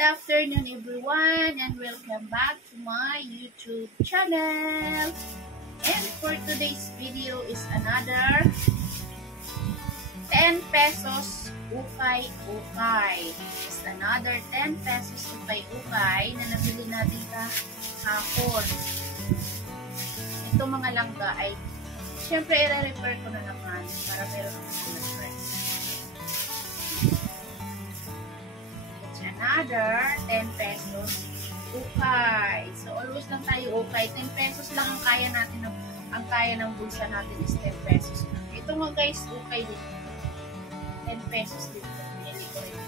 Good afternoon everyone and welcome back to my YouTube channel. And for today's video is another 10 pesos ukay-ukay. It's another 10 pesos ukay-ukay na nabili natin kahapon. Ito mga langga ay syempre i-refer ko na naman para meron akong na-stress. Another 10 pesos ukay. So always lang tayo ukay. 10 pesos lang ang kaya natin, ang kaya ng bulsa natin is 10 pesos lang. Ito nga guys, ukay din. 10 pesos din. Pinili ko rin.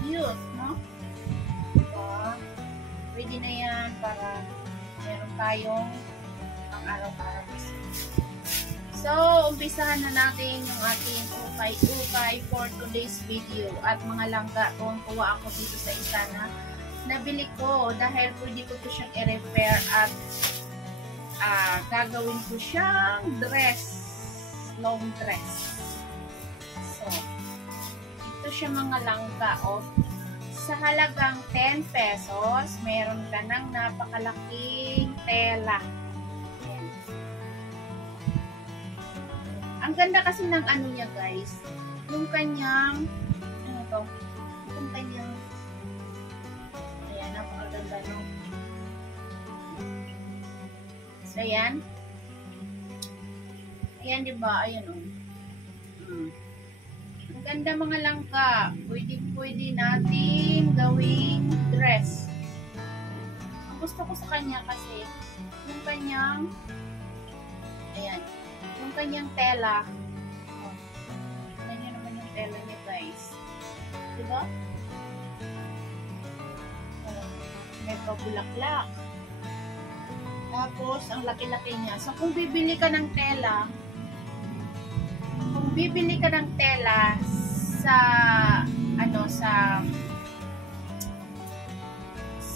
Cute, no? Pwede na yan para meron tayong pang araw-araw. So, umpisahan na natin yung ating ukay-ukay for today's video. At mga langga, tuwang-tuwa ako dito sa isa na nabili ko dahil pwede ko ito siyang i-repair at gagawin ko siyang dress, long dress. So, ito siya mga langga. Sa halagang 10 pesos, meron ka ng napakalaking tela. Ang ganda kasi ng ano niya guys, yung kanyang, ano to, yung kanyang, ayan, napakaganda no. So ayan, ayan diba, ayan o. Ang ganda mga langka, pwede natin gawing dress. Ang gusto ko sa kanya kasi, yung kanyang, ayan, yung kanyang tela. Ganyan naman yung tela niya guys. Diba? May pabulaklak. Tapos, ang laki-laki niya. So, kung bibili ka ng tela, sa, ano, sa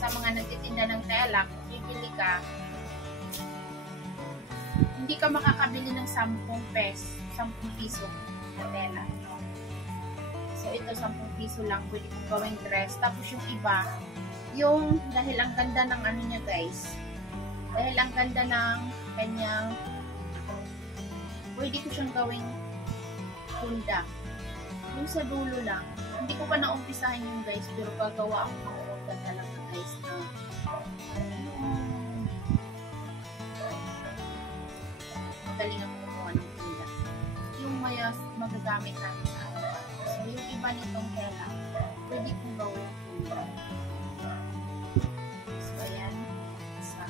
mga nagtitinda ng tela, kung bibili ka, hindi ka makakabili ng 10 piso na tela. So, ito 10 piso lang, pwede kong gawing dress. Tapos yung iba, yung, dahil ang ganda ng ano niya guys, dahil ang ganda ng kanyang, pwede ko siyang gawing punda. Yung sa dulo lang, hindi ko pa naumpisahan yung guys, pero gagawa ako ng punda talaga guys na, magaling ang kumuha ng punda. Yung magagamit natin sa araw. So, yung iba nitong tela, pwede kong gawin punda. So, ayan. Isa.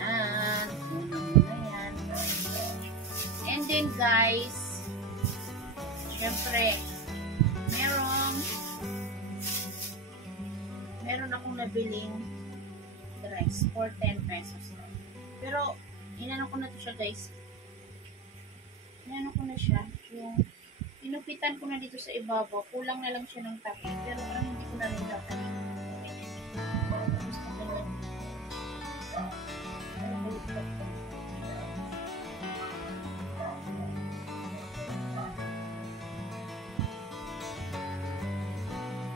Ayan. Una muna yan. And then, guys, syempre, meron akong nabiling dress for 10 pesos. Pero, inano ko na to siya guys. Inano ko na siya. Yung inupitan ko na dito sa ibabaw. Kulang na lang siya ng tabi. Pero parang hindi ko na rin tatabi. Gusto ko na.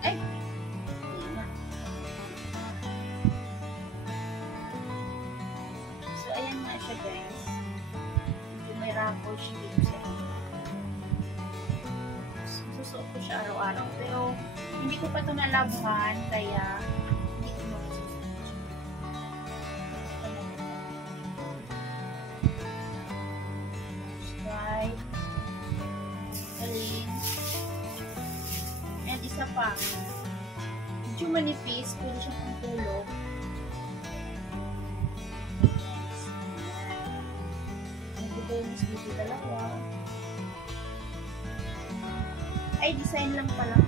Ay! Ayan na. So, ayan nga siya guys. Medyo may ruffle siya dito sa inyo. Susuot ko siya araw-araw. Pero, hindi ko pa ito nalabuhan. Kaya, hindi ko magsusuot siya. Right. Galing. And isa pa. Medyo manipis. Pwede siya pang tulog. Mas dito dalawa. Ay, design lang pala.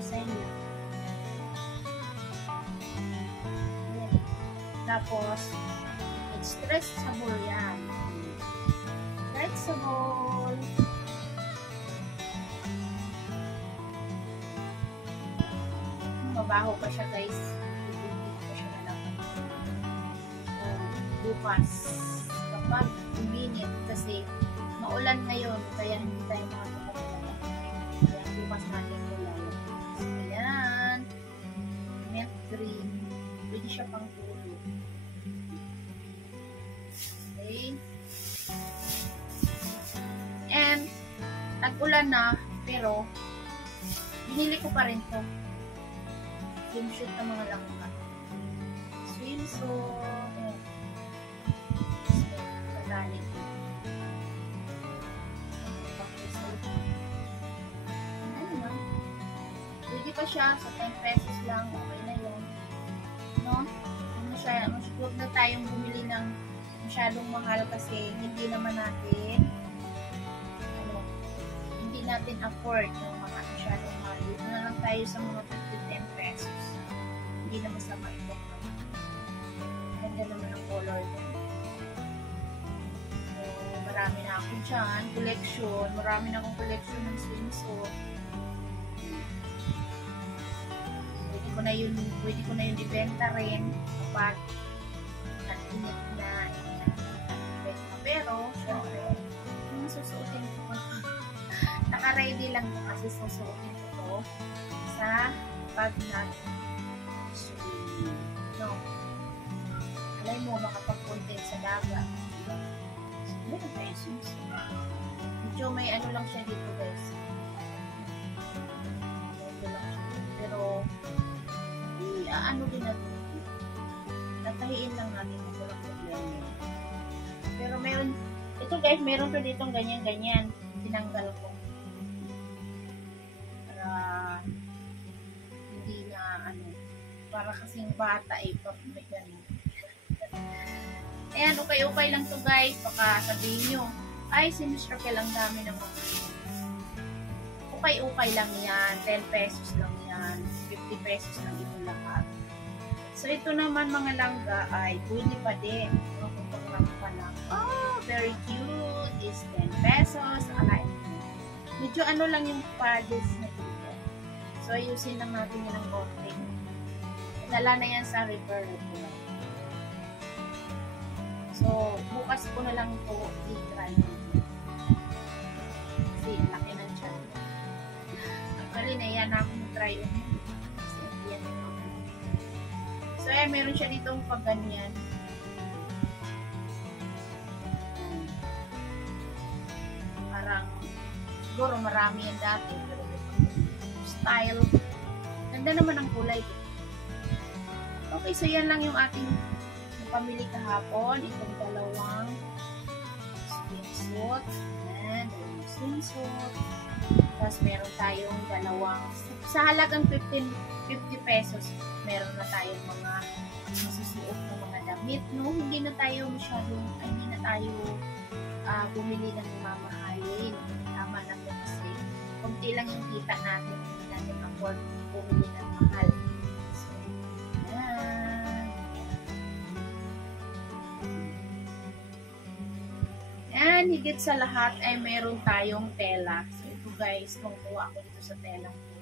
Design lang. Ayan. Tapos, it's stretchable yan. Stretchable. Mabaho pa siya guys. Ipipit pa siya na lang. Bukas. Kapag uminit kasi maulan ngayon kaya hindi tayo makakapaglalakad. bukas natin ito lalagyan. So, ayan. Mint green. Pwede siya pang tulo. Okay. And, tag-ulan na, pero, binili ko pa rin to. Swimsuit ng mga langka. Swimsuit. Ayan. Kagaling. Pwede pa siya sa 10 pesos lang, okay na yun. No? Huwag na tayong bumili ng masyadong mahal kasi hindi naman natin afford yung mga masyadong mahal. Dito na lang tayo sa mga 10 pesos. Hindi na masama ito. Ganda naman ang color din. So, marami na ako dyan. Collection. Marami na akong collection ng swimsuit. Pwede ko na yun ibenta rin kapag init na ibenta. Pero, syempre, yung susuotin ko naka-ready lang ko kasi susuotin ko sa pag nag-swim. No. Alay mo, makapag-content sa dagat. So, meron tayo swimsuit. Medyo may ano lang siya dito, guys. Pero, ano din natin, natahiin lang natin kung walang problema. Pero meron, ito guys, meron to ditong ganyan-ganyan. Tinanggal ko. Para, hindi na, para kasing bata pag may ganyan. Ayan, okay lang to guys. Baka sabihin nyo, ay, si Mr. Kel ang dami naman. Okay lang yan. 10 pesos lang yan. 50 pesos lang ito lahat. So, ito naman mga langga ay pwede pa din. Oh, very cute. Is 10 pesos. Alay. Medyo ano lang yung paddles na dito. So, ayusin lang natin yan ng konti. Dala na yan sa river. So, bukas ko na lang ito i-try. Kasi, laki ng tiyan. Actually, naiyan na akong try yun. So, ayan, meron siya ditong pag ganyan. Parang, siguro marami yan dati. Pero, style. Ganda naman ang kulay. Okay, so yan lang yung ating pamili kahapon. Itong dalawang swimsuit. Ayan, dalawang swimsuit. Tapos, meron tayong dalawang, sa halagang 50 pesos, meron na tayong mga masusuot ng mga damit, no? Hindi na tayo bumili ng mamahalin. Tama na po kasi kunti lang yung kita natin, hindi natin afford bumili ng mahal. So, yan. And higit sa lahat ay meron tayong tela. So, ito guys, tungkuha ako dito sa tela ko.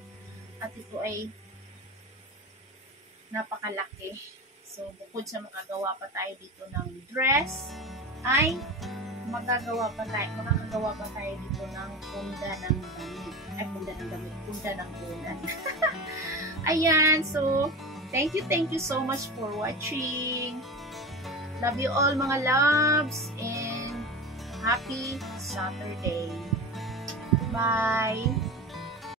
At ito ay napakalaki. So, bukod sa makagawa pa tayo dito ng dress, ay makakagawa pa tayo dito ng punda ng damit. Punda ng ulan. Ayan, so, thank you so much for watching. Love you all mga loves, and happy Saturday. Bye!